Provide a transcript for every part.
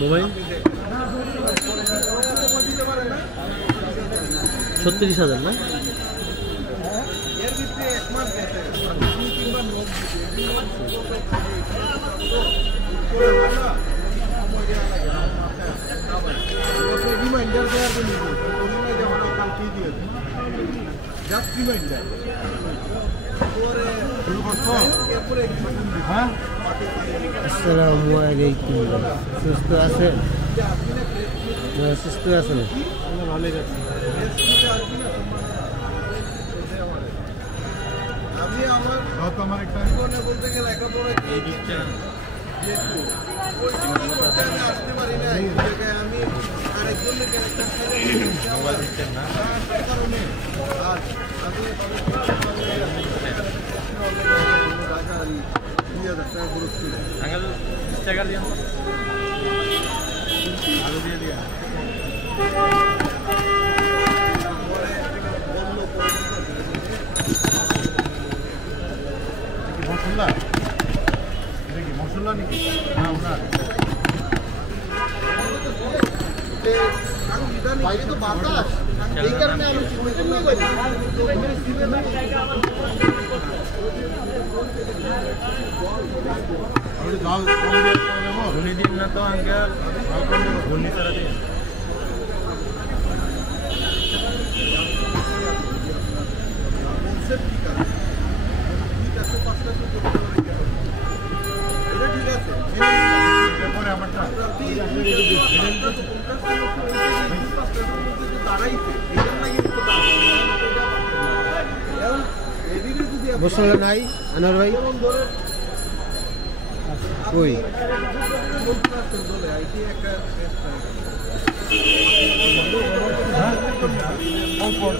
Mobile 36,000 না? আসসালামু আলাইকুম। সুস্থ আছেন? সুস্থ আছেন? ভালোই আছি। আমি আমার একটা জীবনে বলতে গেলে লেখাপড়া এই দিকটা যেহেতু আমি আসতে পারি না, এই জায়গায় আমি আরেকজনের ক্যারেক্টার মোবাইল দিচ্ছেন না কারণে আর আমি টাকা দিয়ে আরো দিয়ে দিয়া মশলা দেখি মশলা নাকি না ওনার বাইরে তো বাতাস, এই কারণে আমি ধনী দিন না তো আগে ধনী ছাড়া দিন মশলা নাই আনোয়ার ভাই কই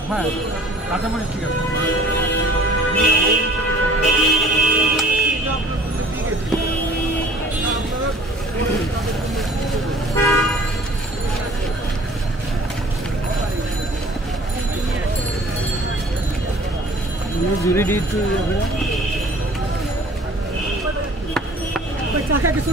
হ্যাঁ কাঁচামরিচ ঠিক আছে জুড়ি দিয়ে একটু চাকা কিছু